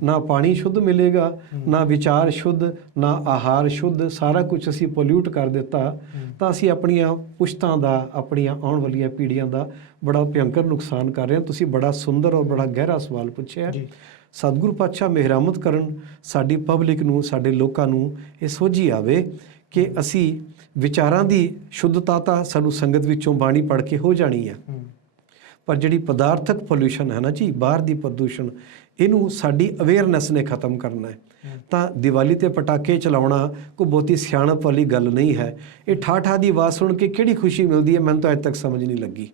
ਨਾ ਪਾਣੀ ਸ਼ੁੱਧ ਮਿਲੇਗਾ ਨਾ ਵਿਚਾਰ ਸ਼ੁੱਧ ਨਾ ਆਹਾਰ ਸ਼ੁੱਧ ਸਾਰਾ ਕੁਝ ਅਸੀਂ ਪੋਲਿਊਟ ਕਰ ਦਿੱਤਾ ਤਾਂ ਅਸੀਂ ਆਪਣੀਆਂ ਪੁਸ਼ਤਾਂ ਦਾ ਆਪਣੀਆਂ ਆਉਣ ਵਾਲੀਆਂ ਪੀੜ੍ਹੀਆਂ ਦਾ ਬੜਾ ਭਿਅੰਕਰ ਨੁਕਸਾਨ ਕਰ ਰਹੇ ਹਾਂ। ਤੁਸੀਂ ਬੜਾ ਸੁੰਦਰ ਔਰ ਬੜਾ ਗਹਿਰਾ ਸਵਾਲ ਪੁੱਛਿਆ। ਸਤਿਗੁਰੂ ਪਾਤਸ਼ਾਹ ਮਿਹਰਮਤ ਕਰਨ ਸਾਡੀ ਪਬਲਿਕ ਨੂੰ ਸਾਡੇ ਲੋਕਾਂ ਨੂੰ ਇਹ ਸੋਝੀ ਆਵੇ ਕਿ ਅਸੀਂ ਵਿਚਾਰਾਂ ਦੀ ਸ਼ੁੱਧਤਾ ਤਾਂ ਸਾਨੂੰ ਸੰਗਤ ਵਿੱਚੋਂ ਬਾਣੀ ਪੜ੍ਹ ਕੇ ਹੋ ਜਾਣੀ ਹੈ। ਪਰ ਜਿਹੜੀ ਪਦਾਰਥਕ ਪੋਲੂਸ਼ਨ ਹੈ ਨਾ ਜੀ ਬਾਹਰ ਦੀ ਪ੍ਰਦੂਸ਼ਣ ਇਹਨੂੰ ਸਾਡੀ ਅਵੇਅਰਨੈਸ ਨੇ ਖਤਮ ਕਰਨਾ ਹੈ। ਤਾਂ ਦੀਵਾਲੀ ਤੇ ਪਟਾਕੇ ਚਲਾਉਣਾ ਕੋਈ ਬਹੁਤੀ ਸਿਆਣਪ ਵਾਲੀ ਗੱਲ ਨਹੀਂ ਹੈ। ਇਹ ਠਾਠਾ ਦੀ ਆਵਾਜ਼ ਸੁਣ ਕੇ ਕਿਹੜੀ ਖੁਸ਼ੀ ਮਿਲਦੀ ਹੈ ਮੈਨੂੰ ਤਾਂ ਅਜੇ ਤੱਕ ਸਮਝ ਨਹੀਂ ਲੱਗੀ।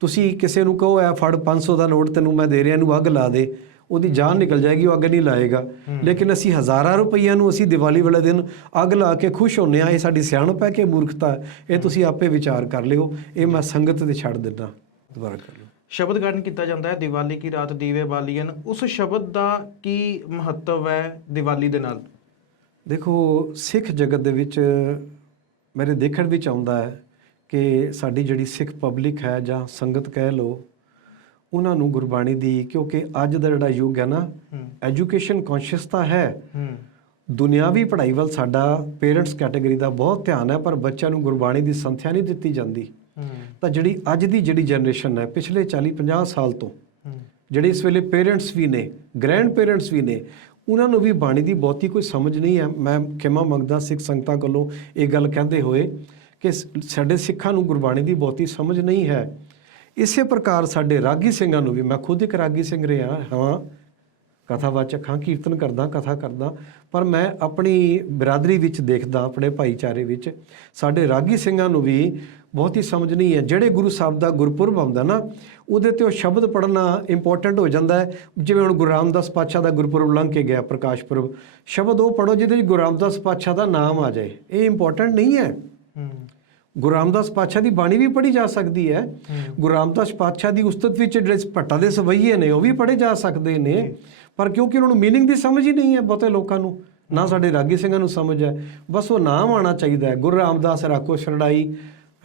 ਤੁਸੀਂ ਕਿਸੇ ਨੂੰ ਕਹੋ ਐ ਫੜ 500 ਦਾ ਨੋਟ ਤੈਨੂੰ ਮੈਂ ਦੇ ਰਿਹਾ ਇਹਨੂੰ ਅੱਗ ਲਾ ਦੇ। ਉਹਦੀ ਜਾਨ ਨਿਕਲ ਜਾਏਗੀ ਉਹ ਅੱਗ ਨਹੀਂ ਲਾਏਗਾ। ਲੇਕਿਨ ਅਸੀਂ ਹਜ਼ਾਰਾਂ ਰੁਪਈਆਂ ਨੂੰ ਅਸੀਂ ਦੀਵਾਲੀ ਵਾਲੇ ਦਿਨ ਅੱਗ ਲਾ ਕੇ ਖੁਸ਼ ਹੁੰਨੇ ਆ ਇਹ ਸਾਡੀ ਸਿਆਣਪ ਹੈ ਕਿ ਮੂਰਖਤਾ? ਇਹ ਤੁਸੀਂ ਆਪੇ ਵਿਚਾਰ ਕਰ ਲਿਓ। ਇਹ ਮੈਂ ਸੰਗਤ ਤੇ ਛੱਡ ਦਿੰਦਾ। ਦੁਬਾਰਾ ਕਰ ਲਓ। ਸ਼ਬਦ ਗਾਇਨ ਕੀਤਾ ਜਾਂਦਾ ਹੈ ਦੀਵਾਲੀ ਕੀ ਰਾਤ ਦੀਵੇ ਬਾਲੀਨ ਉਸ ਸ਼ਬਦ ਦਾ ਕੀ ਮਹੱਤਵ ਹੈ ਦੀਵਾਲੀ ਦੇ ਨਾਲ? ਦੇਖੋ ਸਿੱਖ ਜਗਤ ਦੇ ਵਿੱਚ ਮੇਰੇ ਦੇਖਣ ਵਿੱਚ ਆਉਂਦਾ ਹੈ ਕਿ ਸਾਡੀ ਜਿਹੜੀ ਸਿੱਖ ਪਬਲਿਕ ਹੈ ਜਾਂ ਸੰਗਤ ਕਹਿ ਲੋ ਉਹਨਾਂ ਨੂੰ ਗੁਰਬਾਣੀ ਦੀ ਕਿਉਂਕਿ ਅੱਜ ਦਾ ਜਿਹੜਾ ਯੁੱਗ ਹੈ ਨਾ ਐਜੂਕੇਸ਼ਨ ਕੌਨਸ਼ੀਅਸ ਤਾਂ ਹੈ। ਦੁਨਿਆਵੀ ਪੜ੍ਹਾਈ ਵੱਲ ਸਾਡਾ ਪੇਰੈਂਟਸ ਕੈਟਾਗਰੀ ਦਾ ਬਹੁਤ ਧਿਆਨ ਹੈ ਪਰ ਬੱਚਿਆਂ ਨੂੰ ਗੁਰਬਾਣੀ ਦੀ ਸੰਥਿਆ ਨਹੀਂ ਦਿੱਤੀ ਜਾਂਦੀ। ਤਾਂ ਜਿਹੜੀ ਅੱਜ ਦੀ ਜਿਹੜੀ ਜਨਰੇਸ਼ਨ ਹੈ ਪਿਛਲੇ 40 50 ਸਾਲ ਤੋਂ ਜਿਹੜੇ ਇਸ ਵੇਲੇ ਪੇਰੈਂਟਸ ਵੀ ਨੇ ਗ੍ਰੈਂਡ ਪੇਰੈਂਟਸ ਵੀ ਨੇ ਉਹਨਾਂ ਨੂੰ ਵੀ ਬਾਣੀ ਦੀ ਬਹੁਤੀ ਕੋਈ ਸਮਝ ਨਹੀਂ ਹੈ। ਮੈਂ ਖਿਮਾ ਮੰਗਦਾ ਸਿੱਖ ਸੰਗਤਾਂ ਕੋਲੋਂ ਇਹ ਗੱਲ ਕਹਿੰਦੇ ਹੋਏ ਕਿ ਸਾਡੇ ਸਿੱਖਾਂ ਨੂੰ ਗੁਰਬਾਣੀ ਦੀ ਬਹੁਤੀ ਸਮਝ ਨਹੀਂ ਹੈ। ਇਸੇ ਪ੍ਰਕਾਰ ਸਾਡੇ ਰਾਗੀ ਸਿੰਘਾਂ ਨੂੰ ਵੀ ਮੈਂ ਖੁਦ ਇੱਕ ਰਾਗੀ ਸਿੰਘ ਰਿਹਾ ਹਾਂ ਕਥਾਵਾਚਕ ਹਾਂ ਕੀਰਤਨ ਕਰਦਾ ਕਥਾ ਕਰਦਾ। ਪਰ ਮੈਂ ਆਪਣੀ ਬਰਾਦਰੀ ਵਿੱਚ ਦੇਖਦਾ ਆਪਣੇ ਭਾਈਚਾਰੇ ਵਿੱਚ ਸਾਡੇ ਰਾਗੀ ਸਿੰਘਾਂ ਨੂੰ ਵੀ ਬਹੁਤੀ ਸਮਝ ਨਹੀਂ ਹੈ। ਜਿਹੜੇ ਗੁਰੂ ਸਾਹਿਬ ਦਾ ਗੁਰਪੁਰਬ ਆਉਂਦਾ ਨਾ ਉਹਦੇ ਤੇ ਉਹ ਸ਼ਬਦ ਪੜ੍ਹਨਾ ਇੰਪੋਰਟੈਂਟ ਹੋ ਜਾਂਦਾ ਹੈ। ਜਿਵੇਂ ਹੁਣ ਗੁਰੂ ਰਾਮਦਾਸ ਪਾਤਸ਼ਾਹ ਦਾ ਗੁਰਪੁਰਬ ਲੰਘ ਕੇ ਗਿਆ ਪ੍ਰਕਾਸ਼ ਪੁਰਬ ਸ਼ਬਦ ਉਹ ਪੜੋ ਜਿਹਦੇ ਵਿੱਚ ਗੁਰੂ ਰਾਮਦਾਸ ਪਾਤਸ਼ਾਹ ਦਾ ਨਾਮ ਆ ਜਾਏ। ਇਹ ਇੰਪੋਰਟੈਂਟ ਨਹੀਂ ਹੈ। ਹੂੰ। ਗੁਰੂ ਰਾਮਦਾਸ ਪਾਤਸ਼ਾਹ ਦੀ ਬਾਣੀ ਵੀ ਪੜ੍ਹੀ ਜਾ ਸਕਦੀ ਹੈ। ਗੁਰੂ ਰਾਮਦਾਸ ਪਾਤਸ਼ਾਹ ਦੀ ਉਸਤਤ ਵਿੱਚ ਜਿਹੜੇ ਭੱਟਾ ਦੇ ਸਵਈਏ ਨੇ ਉਹ ਵੀ ਪੜ੍ਹੇ ਜਾ ਸਕਦੇ ਨੇ। ਪਰ ਕਿਉਂਕਿ ਉਹਨਾਂ ਨੂੰ मीनिंग ਦੀ ਸਮਝ ਹੀ ਨਹੀਂ ਹੈ ਬਹੁਤੇ ਲੋਕਾਂ ਨੂੰ ਨਾ ਸਾਡੇ ਰਾਗੀ ਸਿੰਘਾਂ ਨੂੰ ਸਮਝ ਹੈ ਬਸ ਉਹ ਨਾਮ ਆਣਾ ਚਾਹੀਦਾ ਹੈ ਗੁਰੂ ਰਾਮਦਾਸ ਰਾਖੋ ਸ਼ਰਣਾਈ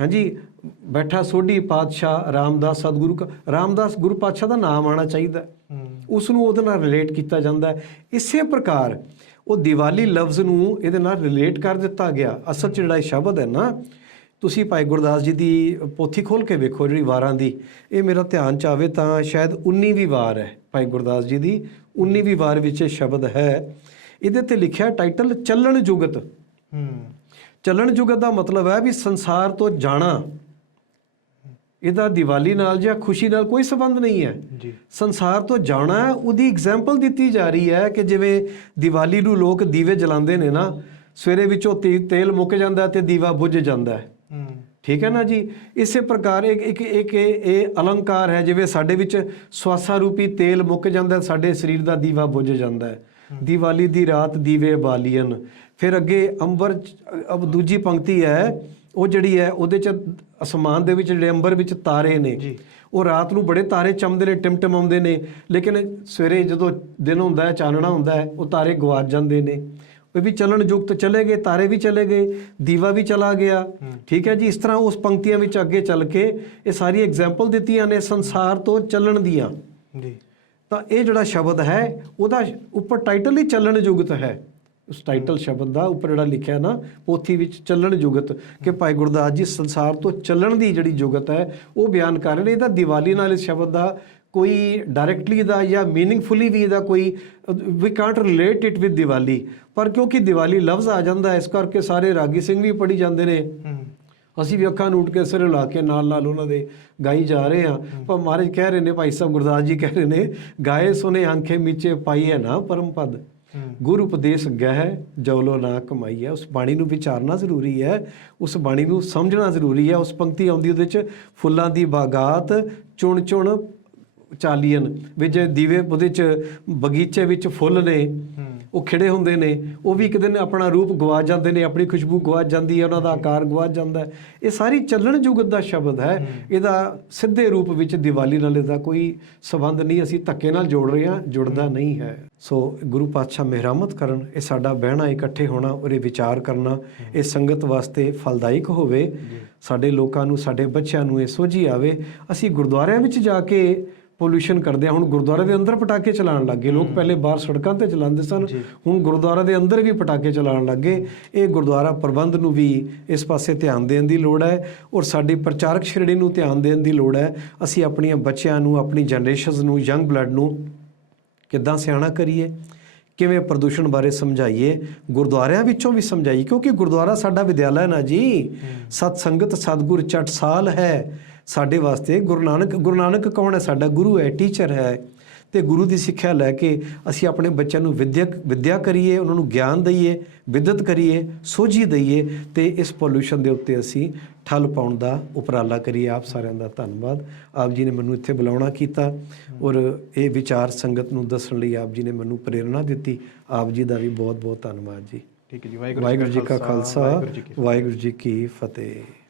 ਹਾਂਜੀ ਬੈਠਾ ਸੋਢੀ ਪਾਤਸ਼ਾਹ ਰਾਮਦਾਸ ਸਤਿਗੁਰੂ ਕਾ ਰਾਮਦਾਸ ਗੁਰੂ ਪਾਤਸ਼ਾਹ ਦਾ ਨਾਮ ਆਣਾ ਚਾਹੀਦਾ ਹੈ। ਹੂੰ ਉਸ ਨੂੰ ਉਹਦੇ ਨਾਲ ਰਿਲੇਟ ਕੀਤਾ ਜਾਂਦਾ ਹੈ ਇਸੇ ਪ੍ਰਕਾਰ ਉਹ ਦੀਵਾਲੀ ਲਫ਼ਜ਼ ਨੂੰ ਇਹਦੇ ਨਾਲ ਰਿਲੇਟ ਕਰ ਦਿੱਤਾ ਗਿਆ ਅਸਲ 'ਚ ਜਿਹੜਾ ਇਹ ਸ਼ਬਦ ਹੈ ਨਾ ਤੁਸੀਂ ਭਾਈ ਗੁਰਦਾਸ ਜੀ ਦੀ ਪੋਥੀ ਖੋਲ ਕੇ ਵੇਖੋ ਜਿਹੜੀ ਵਾਰਾਂ ਦੀ ਇਹ ਮੇਰਾ ਧਿਆਨ ਚ ਆਵੇ ਤਾਂ ਸ਼ਾਇਦ 19ਵੀਂ ਵਾਰ ਹੈ ਭਾਈ ਗੁਰਦਾਸ ਜੀ ਦੀ 19ਵੀਂ ਵਾਰ ਵਿੱਚ ਇਹ ਸ਼ਬਦ ਹੈ। ਇਹਦੇ ਤੇ ਲਿਖਿਆ ਟਾਈਟਲ ਚੱਲਣ ਜੁਗਤ। ਹੂੰ। ਚੱਲਣ ਜੁਗਤ ਦਾ ਮਤਲਬ ਹੈ ਵੀ ਸੰਸਾਰ ਤੋਂ ਜਾਣਾ। ਇਹਦਾ ਦੀਵਾਲੀ ਨਾਲ ਜਾਂ ਖੁਸ਼ੀ ਨਾਲ ਕੋਈ ਸੰਬੰਧ ਨਹੀਂ ਹੈ। ਜੀ। ਸੰਸਾਰ ਤੋਂ ਜਾਣਾ ਉਹਦੀ ਐਗਜ਼ਾਮਪਲ ਦਿੱਤੀ ਜਾ ਰਹੀ ਹੈ ਕਿ ਜਿਵੇਂ ਦੀਵਾਲੀ ਨੂੰ ਲੋਕ ਦੀਵੇ ਜਲਾਉਂਦੇ ਨੇ ਨਾ ਸਵੇਰੇ ਵਿੱਚੋਂ ਤੇਲ ਮੁੱਕ ਜਾਂਦਾ ਤੇ ਦੀਵਾ ਬੁੱਝ ਜਾਂਦਾ ਹੂੰ। ਠੀਕ ਹੈ ਨਾ ਜੀ? ਇਸੇ ਪ੍ਰਕਾਰ ਇੱਕ ਇੱਕ ਇੱਕ ਇਹ ਅਲੰਕਾਰ ਹੈ ਜਿਵੇਂ ਸਾਡੇ ਵਿੱਚ ਸਵਾਸਾ ਰੂਪੀ ਤੇਲ ਮੁੱਕ ਜਾਂਦਾ ਸਾਡੇ ਸਰੀਰ ਦਾ ਦੀਵਾ ਬੁੱਝ ਜਾਂਦਾ ਹੈ। ਦੀਵਾਲੀ ਦੀ ਰਾਤ ਦੀਵੇ ਬਾਲੀਨ ਫਿਰ ਅੱਗੇ ਅੰਬਰ ਅਬ ਦੂਜੀ ਪੰਕਤੀ ਹੈ ਉਹ ਜਿਹੜੀ ਹੈ ਉਹਦੇ ਚ ਅਸਮਾਨ ਦੇ ਵਿੱਚ ਜਿਹੜੇ ਅੰਬਰ ਵਿੱਚ ਤਾਰੇ ਨੇ ਜੀ। ਉਹ ਰਾਤ ਨੂੰ ਬੜੇ ਤਾਰੇ ਚਮਕਦੇ ਨੇ ਟਿਮਟਿਮਾਉਂਦੇ ਨੇ। ਲੇਕਿਨ ਸਵੇਰੇ ਜਦੋਂ ਦਿਨ ਹੁੰਦਾ ਹੈ ਚਾਨਣਾ ਹੁੰਦਾ ਹੈ ਉਹ ਤਾਰੇ ਗਵਾਚ ਜਾਂਦੇ ਨੇ। ਵੀ ਚੱਲਣ ਯੁਕਤ ਚਲੇ ਗਏ ਤਾਰੇ ਵੀ ਚਲੇ ਗਏ ਦੀਵਾ ਵੀ ਚਲਾ ਗਿਆ। ਠੀਕ ਹੈ ਜੀ ਇਸ ਤਰ੍ਹਾਂ ਉਸ ਪੰਕਤੀਆਂ ਵਿੱਚ ਅੱਗੇ ਚੱਲ ਕੇ ਇਹ ਸਾਰੀ ਐਗਜ਼ਾਮਪਲ ਦਿੱਤੀਆਂ ਨੇ ਸੰਸਾਰ ਤੋਂ ਚੱਲਣ ਦੀਆਂ। ਜੀ। ਤਾਂ ਇਹ ਜਿਹੜਾ ਸ਼ਬਦ ਹੈ ਉਹਦਾ ਉੱਪਰ ਟਾਈਟਲ ਹੀ ਚੱਲਣ ਯੁਗਤ ਹੈ। ਉਸ ਟਾਈਟਲ ਸ਼ਬਦ ਦਾ ਉੱਪਰ ਜਿਹੜਾ ਲਿਖਿਆ ਨਾ ਪੋਥੀ ਵਿੱਚ ਚੱਲਣ ਯੁਗਤ ਕਿ ਭਾਈ ਗੁਰਦਾਸ ਜੀ ਸੰਸਾਰ ਤੋਂ ਚੱਲਣ ਦੀ ਜਿਹੜੀ ਯੁਗਤ ਹੈ ਉਹ ਬਿਆਨ ਕਰ ਰਹੇ ਨੇ। ਇਹਦਾ ਦੀਵਾਲੀ ਨਾਲ ਇਸ ਸ਼ਬਦ ਦਾ ਕੋਈ ਡਾਇਰੈਕਟਲੀ ਦਾ ਜਾਂ ਮੀਨਿੰਗਫੁਲੀ ਵੀ ਇਹਦਾ ਕੋਈ ਵੀ can't relate it with Diwali ਪਰ ਕਿਉਂਕਿ ਦੀਵਾਲੀ ਲਫ਼ਜ਼ ਆ ਜਾਂਦਾ ਇਸ ਕਰਕੇ ਸਾਰੇ ਰਾਗੀ ਸਿੰਘ ਵੀ ਪੜੀ ਜਾਂਦੇ ਨੇ। ਅਸੀਂ ਵੀ ਅੱਖਾਂ ਨੂਟ ਕੇ ਸਿਰ ਲਾ ਕੇ ਨਾਲ ਨਾਲ ਉਹਨਾਂ ਦੇ ਗਾਈ ਜਾ ਰਹੇ ਹਾਂ। ਪਰ ਮਹਾਰਾਜ ਕਹਿ ਰਹੇ ਨੇ ਭਾਈ ਸਾਹਿਬ ਗੁਰਦਾਸ ਜੀ ਕਹਿ ਰਹੇ ਨੇ ਗਾਏ ਸੁਨੇ ਆਂਖੇ ਮੀਚੇ ਪਾਈ ਹੈ ਨਾ ਪਰਮ ਪਦ। ਗੁਰੂ ਉਪਦੇਸ਼ ਗਹਿ ਜਵਲੋ ਨਾ ਕਮਾਈ ਹੈ ਉਸ ਬਾਣੀ ਨੂੰ ਵਿਚਾਰਨਾ ਜ਼ਰੂਰੀ ਹੈ ਉਸ ਬਾਣੀ ਨੂੰ ਸਮਝਣਾ ਜ਼ਰੂਰੀ ਹੈ ਉਸ ਪੰਕਤੀ ਆਉਂਦੀ ਉਹਦੇ ਚ ਫੁੱਲਾਂ ਦੀ ਬਾਗਾਤ ਚੁਣ ਚੁਣ ਚਾਲੀਅਨ ਵੀ ਜੇ ਦੀਵੇ ਉਹਦੇ ਚ ਬਗੀਚੇ ਵਿੱਚ ਫੁੱਲ ਨੇ ਉਹ ਖਿੜੇ ਹੁੰਦੇ ਨੇ ਉਹ ਵੀ ਇੱਕ ਦਿਨ ਆਪਣਾ ਰੂਪ ਗਵਾ ਜਾਂਦੇ ਨੇ ਆਪਣੀ ਖੁਸ਼ਬੂ ਗਵਾ ਜਾਂਦੀ ਹੈ ਉਹਨਾਂ ਦਾ ਆਕਾਰ ਗਵਾ ਜਾਂਦਾ ਇਹ ਸਾਰੀ ਚੱਲਣ ਜੁਗਤ ਦਾ ਸ਼ਬਦ ਹੈ ਇਹਦਾ ਸਿੱਧੇ ਰੂਪ ਵਿੱਚ ਦੀਵਾਲੀ ਨਾਲ ਇਹਦਾ ਕੋਈ ਸਬੰਧ ਨਹੀਂ ਅਸੀਂ ਧੱਕੇ ਨਾਲ ਜੋੜ ਰਹੇ ਹਾਂ ਜੁੜਦਾ ਨਹੀਂ ਹੈ। ਸੋ ਗੁਰੂ ਪਾਤਸ਼ਾਹ ਮਿਹਰਮਤ ਕਰਨ ਇਹ ਸਾਡਾ ਬਹਿਣਾ ਇਕੱਠੇ ਹੋਣਾ ਇਹ ਵਿਚਾਰ ਕਰਨਾ ਇਹ ਸੰਗਤ ਵਾਸਤੇ ਫਲਦਾਇਕ ਹੋਵੇ ਸਾਡੇ ਲੋਕਾਂ ਨੂੰ ਸਾਡੇ ਬੱਚਿਆਂ ਨੂੰ ਇਹ ਸੋਝੀ ਆਵੇ ਅਸੀਂ ਗੁਰਦੁਆਰਿਆਂ ਵਿੱਚ ਜਾ ਕੇ ਪੋਲੂਸ਼ਨ ਕਰਦੇ ਆ। ਹੁਣ ਗੁਰਦੁਆਰੇ ਦੇ ਅੰਦਰ ਪਟਾਕੇ ਚਲਾਉਣ ਲੱਗੇ ਲੋਕ ਪਹਿਲੇ ਬਾਹਰ ਸੜਕਾਂ ਤੇ ਚਲਾਉਂਦੇ ਸਨ। ਹੁਣ ਗੁਰਦੁਆਰਾ ਦੇ ਅੰਦਰ ਵੀ ਪਟਾਕੇ ਚਲਾਉਣ ਲੱਗੇ ਇਹ ਗੁਰਦੁਆਰਾ ਪ੍ਰਬੰਧ ਨੂੰ ਵੀ ਇਸ ਪਾਸੇ ਧਿਆਨ ਦੇਣ ਦੀ ਲੋੜ ਹੈ ਔਰ ਸਾਡੀ ਪ੍ਰਚਾਰਕ ਸ਼੍ਰੇਣੀ ਨੂੰ ਧਿਆਨ ਦੇਣ ਦੀ ਲੋੜ ਹੈ। ਅਸੀਂ ਆਪਣੀਆਂ ਬੱਚਿਆਂ ਨੂੰ ਆਪਣੀ ਜਨਰੇਸ਼ਨਸ ਨੂੰ ਯੰਗ ਬਲੱਡ ਨੂੰ ਕਿੱਦਾਂ ਸਿਆਣਾ ਕਰੀਏ? ਕਿਵੇਂ ਪ੍ਰਦੂਸ਼ਣ ਬਾਰੇ ਸਮਝਾਈਏ? ਗੁਰਦੁਆਰਿਆਂ ਵਿੱਚੋਂ ਵੀ ਸਮਝਾਈਏ। ਕਿਉਂਕਿ ਗੁਰਦੁਆਰਾ ਸਾਡਾ ਵਿਦਿਆਲਾ ਹੈ ਨਾ ਜੀ। ਸਤ ਸੰਗਤ ਸਤਗੁਰ ਚਟਸਾਲ ਹੈ। ਸਾਡੇ ਵਾਸਤੇ ਗੁਰੂ ਨਾਨਕ ਗੁਰੂ ਨਾਨਕ ਕੌਣ ਹੈ? ਸਾਡਾ ਗੁਰੂ ਹੈ ਟੀਚਰ ਹੈ। ਤੇ ਗੁਰੂ ਦੀ ਸਿੱਖਿਆ ਲੈ ਕੇ ਅਸੀਂ ਆਪਣੇ ਬੱਚਿਆਂ ਨੂੰ ਵਿਦਿਅਕ ਵਿਦਿਆ ਕਰੀਏ ਉਹਨਾਂ ਨੂੰ ਗਿਆਨ ਦਈਏ ਵਿਦਤ ਕਰੀਏ ਸੋਝੀ ਦਈਏ ਤੇ ਇਸ ਪੋਲੂਸ਼ਨ ਦੇ ਉੱਤੇ ਅਸੀਂ ਠੱਲ ਪਾਉਣ ਦਾ ਉਪਰਾਲਾ ਕਰੀਏ। ਆਪ ਸਾਰਿਆਂ ਦਾ ਧੰਨਵਾਦ। ਆਪ ਜੀ ਨੇ ਮੈਨੂੰ ਇੱਥੇ ਬੁਲਾਉਣਾ ਕੀਤਾ ਔਰ ਇਹ ਵਿਚਾਰ ਸੰਗਤ ਨੂੰ ਦੱਸਣ ਲਈ ਆਪ ਜੀ ਨੇ ਮੈਨੂੰ ਪ੍ਰੇਰਣਾ ਦਿੱਤੀ। ਆਪ ਜੀ ਦਾ ਵੀ ਬਹੁਤ ਬਹੁਤ ਧੰਨਵਾਦ ਜੀ। ਠੀਕ ਹੈ ਜੀ। ਵਾਹਿਗੁਰੂ ਜੀ ਕਾ ਖਾਲਸਾ ਵਾਹਿਗੁਰੂ ਜੀ ਕੀ ਫਤਿਹ। ਵਾਹਿਗੁਰੂ ਜੀ ਕੀ ਫਤਿਹ।